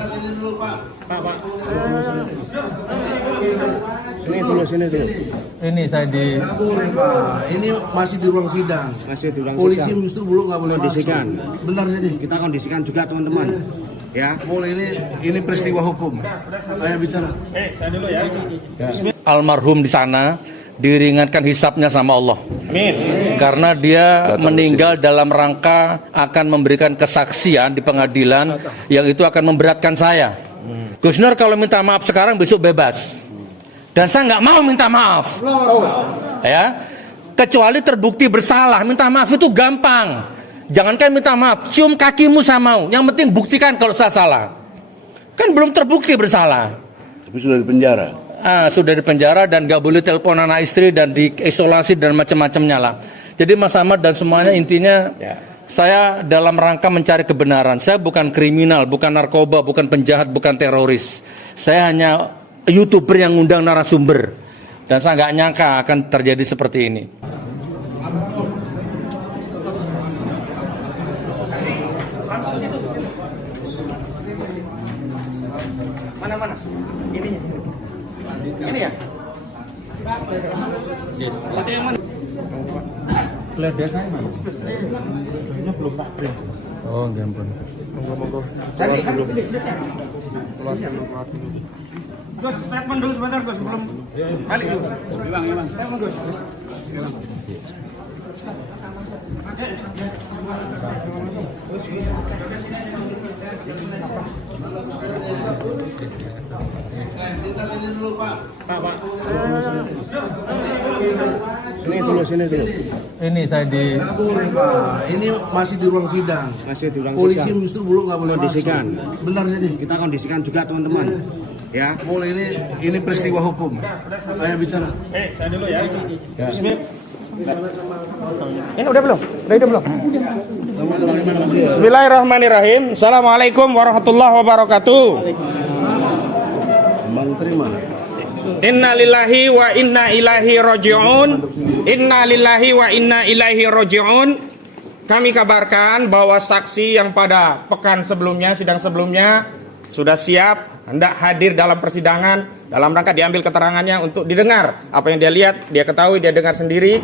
Kita sini dulu, Pak. Pak. Sini dulu. Ini saya di. Nggak boleh, Pak. Ini masih di ruang sidang. Polisi justru belum nggak boleh kondisikan. masuk. Bentar sini. Kita kondisikan juga teman-teman. Ya. Boleh, ini peristiwa hukum. Saya bicara. Saya dulu ya. Almarhum di sana diringankan hisapnya sama Allah. Amin. Karena dia meninggal dalam rangka akan memberikan kesaksian di pengadilan yang itu akan memberatkan saya. Gus Nur kalau minta maaf sekarang besok bebas. Dan saya nggak mau minta maaf. Ya. Kecuali terbukti bersalah. Minta maaf itu gampang. Jangankan minta maaf, cium kakimu saya mau. Yang penting buktikan kalau saya salah. Kan belum terbukti bersalah. Tapi sudah di penjara. Sudah di penjara dan gak boleh telepon anak istri dan diisolasi dan macam-macamnya lah. Jadi Mas Ahmad dan semuanya intinya saya dalam rangka mencari kebenaran. Saya bukan kriminal, bukan narkoba, bukan penjahat, bukan teroris. Saya hanya YouTuber yang ngundang narasumber. Dan saya nggak nyangka akan terjadi seperti ini. Mana? Ini ya? Pakai yang mana? Lihat biasanya mana? Ini belum tak print. Oh, gampang. Monggo. Gus, statement dulu sebentar Gus, belum balik Gus. Hilang. Gus. Kita sini dulu, Pak. Sini dulu. Ini saya di. Nggak boleh, Pak. Ini masih di ruang sidang. Polisi justru belum nggak boleh kondisikan. masuk. Bentar sini. Kita kondisikan juga teman-teman. Ya. Boleh, ini peristiwa hukum. Saya bicara. Saya dulu ya. Ini udah belum? Bismillahirrahmanirrahim. Assalamualaikum warahmatullahi wabarakatuh. Inna lillahi wa inna ilaihi raji'un. Inna lillahi wa inna ilaihi raji'un. Kami kabarkan bahwa saksi yang pada pekan sebelumnya, sidang sebelumnya sudah siap hendak hadir dalam persidangan dalam rangka diambil keterangannya untuk didengar apa yang dia lihat, dia ketahui, dia dengar sendiri.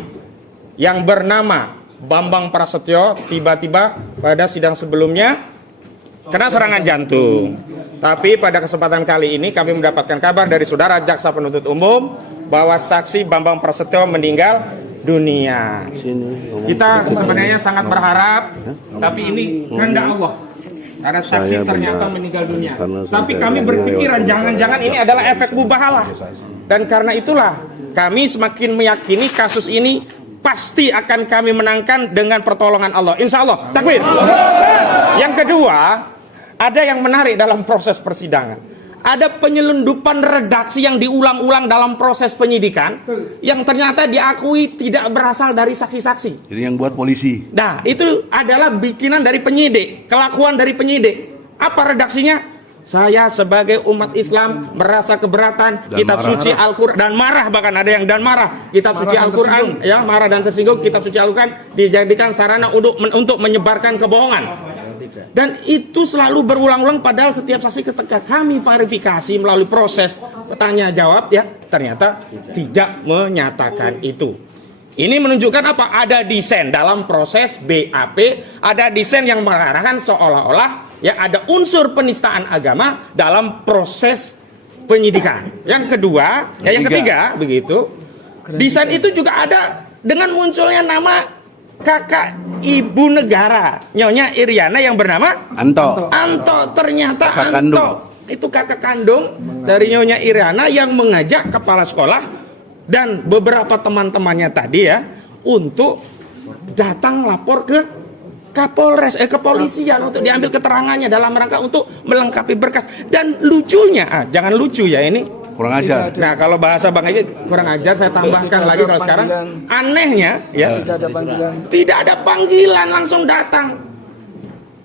Yang bernama Bambang Prasetyo tiba-tiba pada sidang sebelumnya kena serangan jantung. Tapi pada kesempatan kali ini kami mendapatkan kabar dari saudara jaksa penuntut umum bahwa saksi Bambang Prasetyo meninggal dunia. Kita sebenarnya sangat berharap, tapi ini kehendak Allah. Karena saksi ternyata meninggal dunia. Tapi kami berpikiran jangan-jangan ini adalah efek mubahalah. Dan karena itulah kami semakin meyakini kasus ini pasti akan kami menangkan dengan pertolongan Allah. Insya Allah. Takbir. Yang kedua, ada yang menarik dalam proses persidangan. Ada penyelundupan redaksi yang diulang-ulang dalam proses penyidikan yang ternyata diakui tidak berasal dari saksi-saksi. Jadi yang buat polisi. Nah, itu adalah bikinan dari penyidik, kelakuan dari penyidik. Apa redaksinya? Saya sebagai umat Islam merasa keberatan kitab suci Al-Quran dan marah, bahkan ada yang dan marah kitab suci Al-Quran, ya, marah dan tersinggung kitab suci Al-Quran dijadikan sarana untuk menyebarkan kebohongan. Dan itu selalu berulang-ulang, padahal setiap saksi ketika kami verifikasi melalui proses tanya jawab, ya, ternyata tidak menyatakan itu. Ini menunjukkan apa? Ada desain dalam proses BAP, ada desain yang mengarahkan seolah-olah ya ada unsur penistaan agama dalam proses penyidikan. Yang kedua, yang ketiga begitu. Desain itu juga ada dengan munculnya nama kakak ibu negara, Nyonya Iriana yang bernama Anto. Ternyata Kakak Anto kandung. itu kakak kandung dari Nyonya Iriana yang mengajak kepala sekolah dan beberapa teman-temannya tadi ya untuk datang lapor ke Kapolres, kepolisian untuk diambil keterangannya dalam rangka untuk melengkapi berkas. Dan lucunya, jangan lucu ya ini, Kurang ajar. nah kalau bahasa Bang Egy kurang ajar, saya tambahkan lagi kalau sekarang anehnya ya tidak ada panggilan, langsung datang.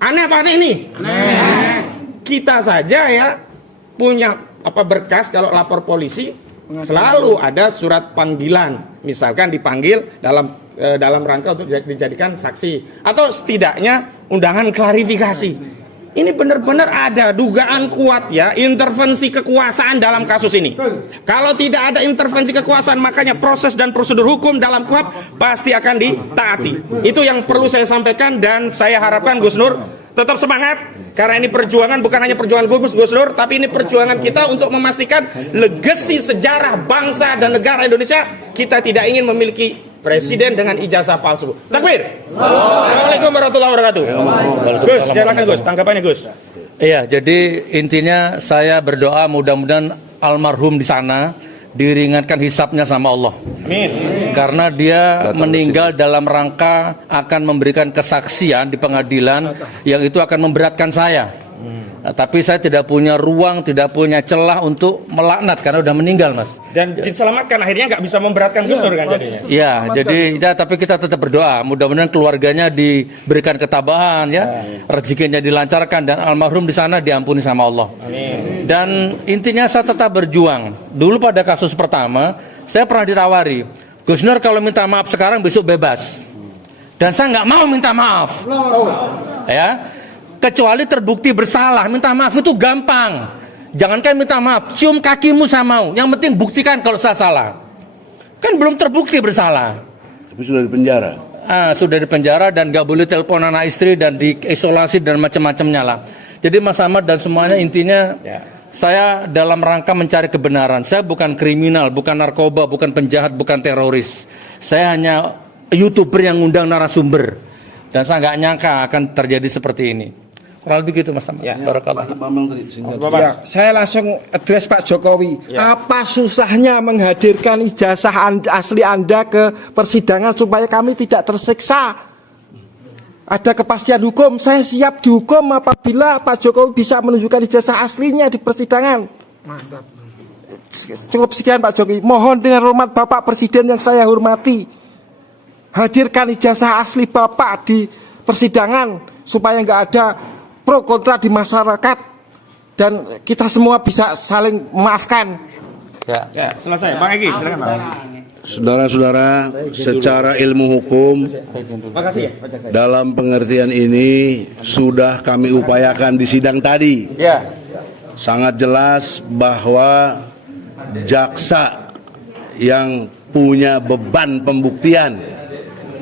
Aneh apa aneh ini? Aneh. Kita saja ya punya apa berkas kalau lapor polisi selalu ada surat panggilan, misalkan dipanggil dalam rangka untuk dijadikan saksi atau setidaknya undangan klarifikasi. Ini benar-benar ada dugaan kuat ya intervensi kekuasaan dalam kasus ini. Kalau tidak ada intervensi kekuasaan, makanya proses dan prosedur hukum dalam KUHP pasti akan ditaati. Itu yang perlu saya sampaikan, dan saya harapkan Gus Nur tetap semangat, karena ini perjuangan bukan hanya perjuangan Gus Nur, tapi ini perjuangan kita untuk memastikan legasi sejarah bangsa dan negara Indonesia. Kita tidak ingin memiliki presiden dengan ijazah palsu. Takbir. Assalamualaikum warahmatullahi wabarakatuh. Gus, silakan Gus, tanggapannya Gus. Iya, jadi intinya saya berdoa mudah-mudahan almarhum di sana diringankan hisapnya sama Allah. Amin. Karena dia meninggal dalam rangka akan memberikan kesaksian di pengadilan yang itu akan memberatkan saya. Tapi saya tidak punya ruang, tidak punya celah untuk melaknat karena udah meninggal, Mas. Dan diselamatkan, akhirnya nggak bisa memberatkan Gus Nur kan jadinya. Iya, jadi ya, tapi kita tetap berdoa, mudah-mudahan keluarganya diberikan ketabahan ya, rezekinya dilancarkan, dan almarhum di sana diampuni sama Allah. Amin. Dan intinya saya tetap berjuang. Dulu pada kasus pertama, saya pernah ditawari, Gus Nur kalau minta maaf sekarang besok bebas. Dan saya nggak mau minta maaf. Ya. Kecuali terbukti bersalah. Minta maaf itu gampang. Jangankan minta maaf, cium kakimu saya mau. Yang penting buktikan kalau saya salah. Kan belum terbukti bersalah. Tapi sudah di penjara. Sudah di penjara dan gak boleh telepon anak istri dan diisolasi dan macam-macamnya lah. Jadi Mas Ahmad dan semuanya intinya saya dalam rangka mencari kebenaran. Saya bukan kriminal, bukan narkoba, bukan penjahat, bukan teroris. Saya hanya YouTuber yang ngundang narasumber. Dan saya nggak nyangka akan terjadi seperti ini. Kurang lebih gitu Mas Ahmad. Barakallah. Ya, saya langsung address Pak Jokowi. Apa susahnya menghadirkan ijazah asli Anda ke persidangan supaya kami tidak tersiksa? Ada kepastian hukum. Saya siap dihukum apabila Pak Jokowi bisa menunjukkan ijazah aslinya di persidangan. Mantap. Cukup sekian Pak Jokowi. Mohon dengan hormat Bapak Presiden yang saya hormati, hadirkan ijazah asli Bapak di persidangan supaya nggak ada pro kontra di masyarakat dan kita semua bisa saling memaafkan. Ya, selesai. Bang Egy, silakan Bang. Saudara-saudara, secara ilmu hukum, Makasih ya, baca saya. dalam pengertian ini sudah kami upayakan di sidang tadi. Ya. Sangat jelas bahwa jaksa yang punya beban pembuktian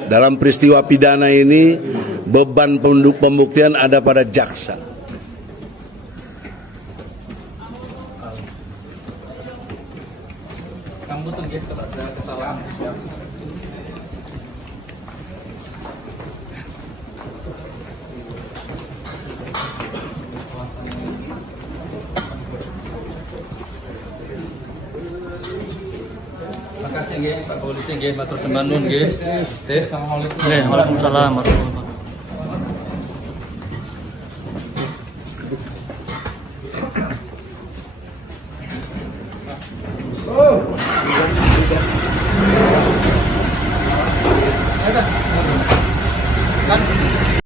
dalam peristiwa pidana ini, beban pembuktian ada pada jaksa. Kamu tunggu kalau ada kesalahan. Makasih nggih Pak Polisi nggih, matur sembah nuwun nggih. Assalamualaikum. Waalaikumsalam warahmatullahi wabarakatuh.